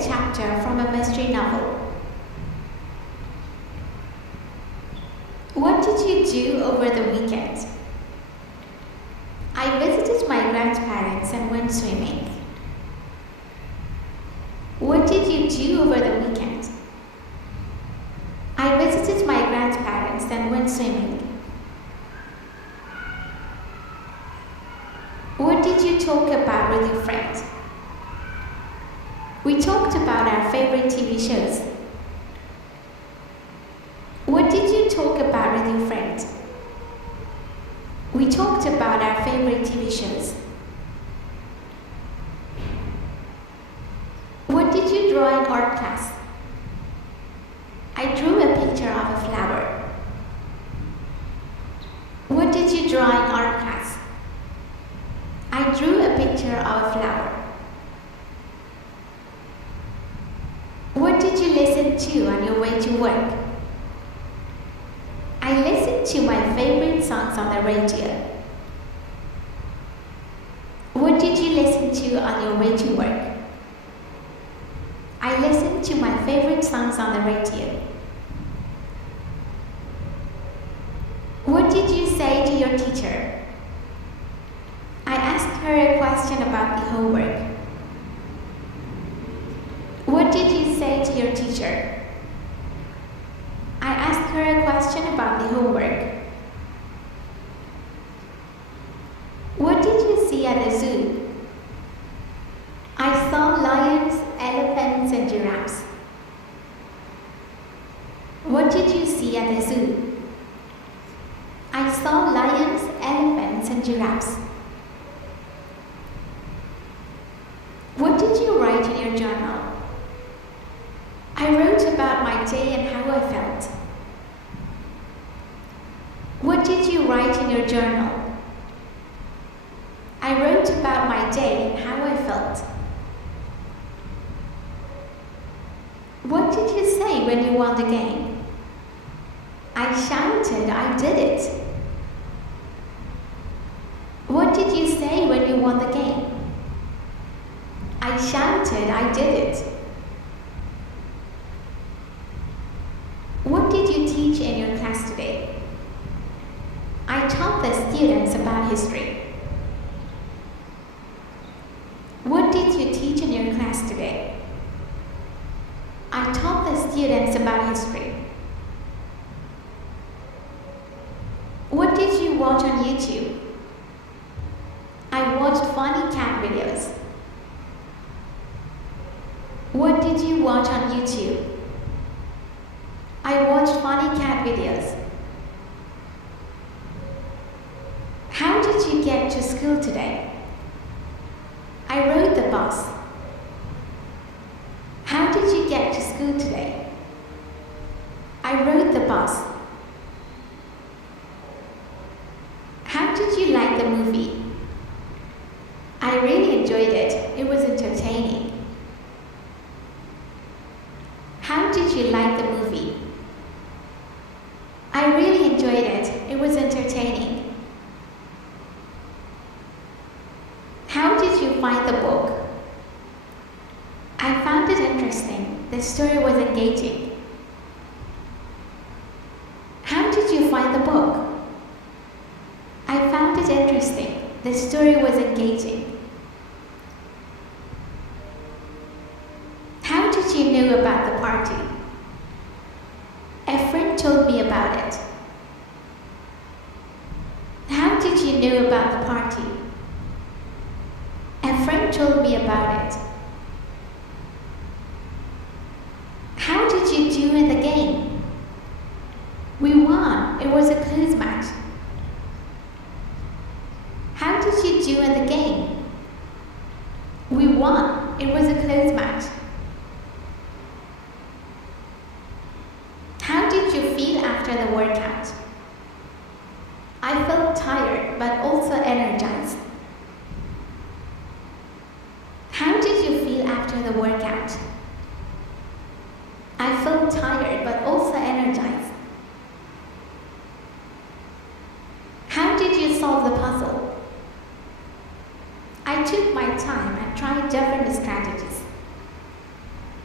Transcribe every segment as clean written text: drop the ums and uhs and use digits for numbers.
a chapter from a mystery novel. What did you do over the weekend? I visited my grandparents and went swimming. What did you do over the weekend? I visited my grandparents and went swimming. What did you talk about with your friends? We talked about our favorite TV shows. What did you talk about with your friends? We talked about our favorite TV shows. What did you draw in art class? I drew a picture of a flower. What did you draw in art class? I drew a picture of a flower. What did you listen to on your way to work? I listened to my favorite songs on the radio. What did you listen to on your way to work? I listened to my favorite songs on the radio. What did you say to your teacher? I asked her a question about the homework. What did you say to your teacher? I asked her a question about the homework. What did you see at the zoo? I saw lions, elephants, and giraffes. What did you see at the zoo? I saw lions, elephants, and giraffes. What did you write in your journal? I wrote about my day and how I felt. What did you write in your journal? I wrote about my day and how I felt. What did you say when you won the game? I shouted, I did it. What did you say when you won the game? I shouted, I did it. What did you teach in your class today? I taught the students about history. What did you teach in your class today? I taught the students about history. What did you watch on YouTube? I watched funny cat videos. What did you watch on YouTube? I watched funny cat videos. How did you get to school today? I rode the bus. How did you get to school today? I rode the bus. How did you like the movie? I really enjoyed it. It was entertaining. How did you like the movie? I really enjoyed it. It was entertaining. How did you find the book? I found it interesting. The story was engaging. How did you find the book? I found it interesting. The story was engaging. How did you know about the party? A friend told me about it. How did you know about the party? A friend told me about it. How did you do in the game? We won. It was a close match. How did you do in the game? We won. It was a close match. How did you feel after the workout? I felt tired but also energized. How did you feel after the workout? I felt tired but also energized. How did you solve the puzzle? I took my time and tried different strategies.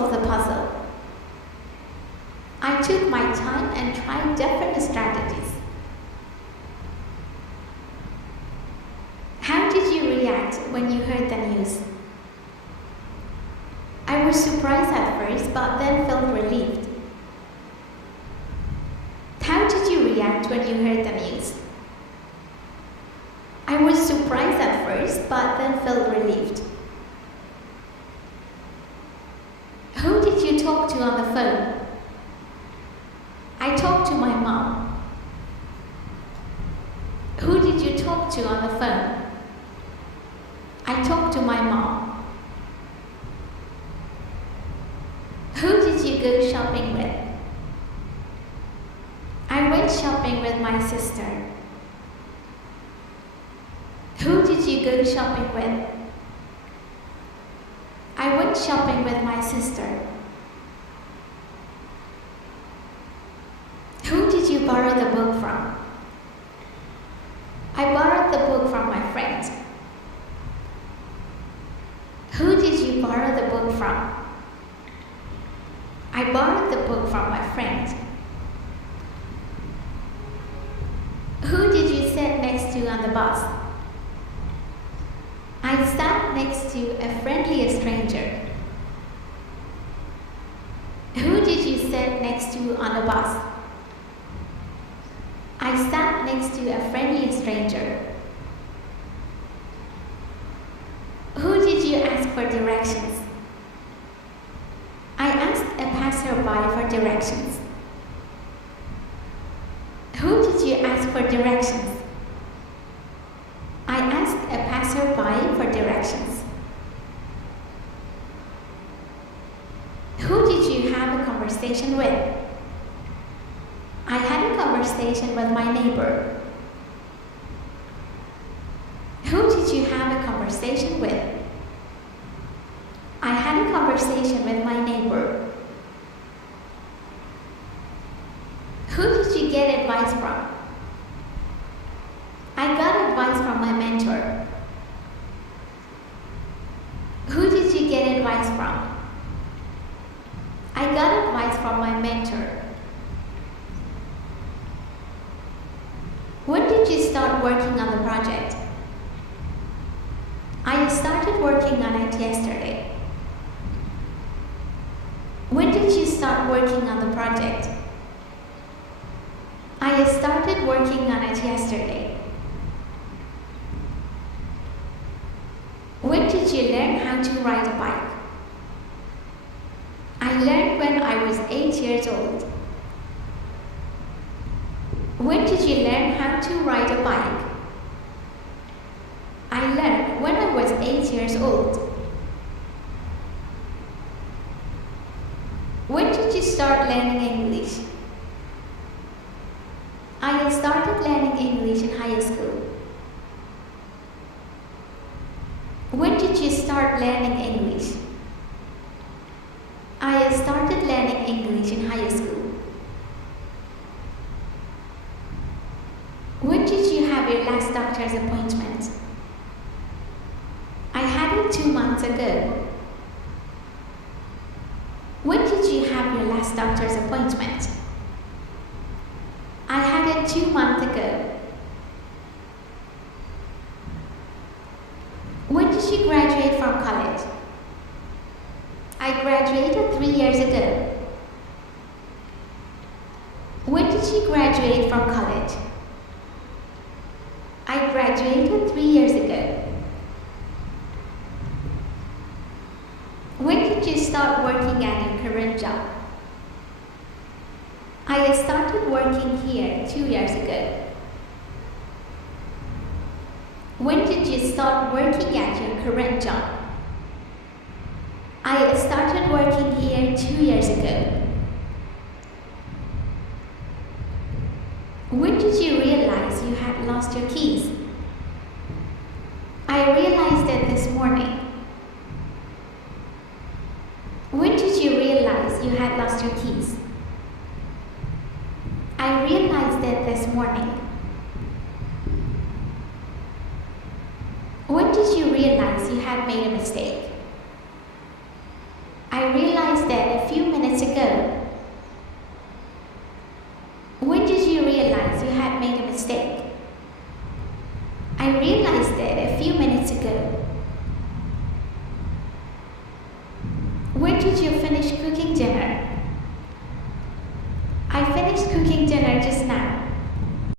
solve the puzzle. I took my time and tried different strategies. How did you react when you heard the news? I was surprised at first, but then felt relieved. How did you react when you heard the news? I was surprised at first, but then felt relieved. Who did you talk to on the phone? I talked to my mom. Who did you talk to on the phone? I talked to my mom. Who did you go shopping with? I went shopping with my sister. Who did you go shopping with? I went shopping with my sister. Who did you borrow the book from? I borrowed the book from my friend. Who did you borrow the book from? I borrowed the book from my friend. Who did you sit next to on the bus? I sat next to a friendly stranger. Who did you sit next to on the bus? I sat next to a friendly stranger. Who did you ask for directions? I asked a passerby for directions. Who did you ask for directions? I asked a passerby for directions. Who did you have a conversation with? I had a conversation with my neighbor. Who did you have a conversation with? I had a conversation with my neighbor. Who did you get advice from? I got advice from my mentor. Who did you get advice from? I got advice from my mentor. When did you start working on the project? I started working on it yesterday. When did you start working on the project? I started working on it yesterday. When did you learn how to ride a bike? I learned when I was 8 years old. When did you learn how to ride a bike? I learned when I was 8 years old. When did you start learning English? I started learning English in high school. When did you start learning English? I started learning English in high school. When did you have your last doctor's appointment? I had it 2 months ago. When did you have your last doctor's appointment? I had it 2 months ago. When did you graduate from college? I graduated 3 years ago. When did you graduate from college? I graduated 3 years ago. When did you start working at your current job? I started working here 2 years ago. When did you start working at your current job? I started working here 2 years ago. When did you realize you had lost your keys? I realized it this morning. When did you realize you had lost your keys? I realized it this morning. When did you realize you had made a mistake? I realized realized that a few minutes ago. When did you realize you had made a mistake? I realized that a few minutes ago. When did you finish cooking dinner? I finished cooking dinner just now.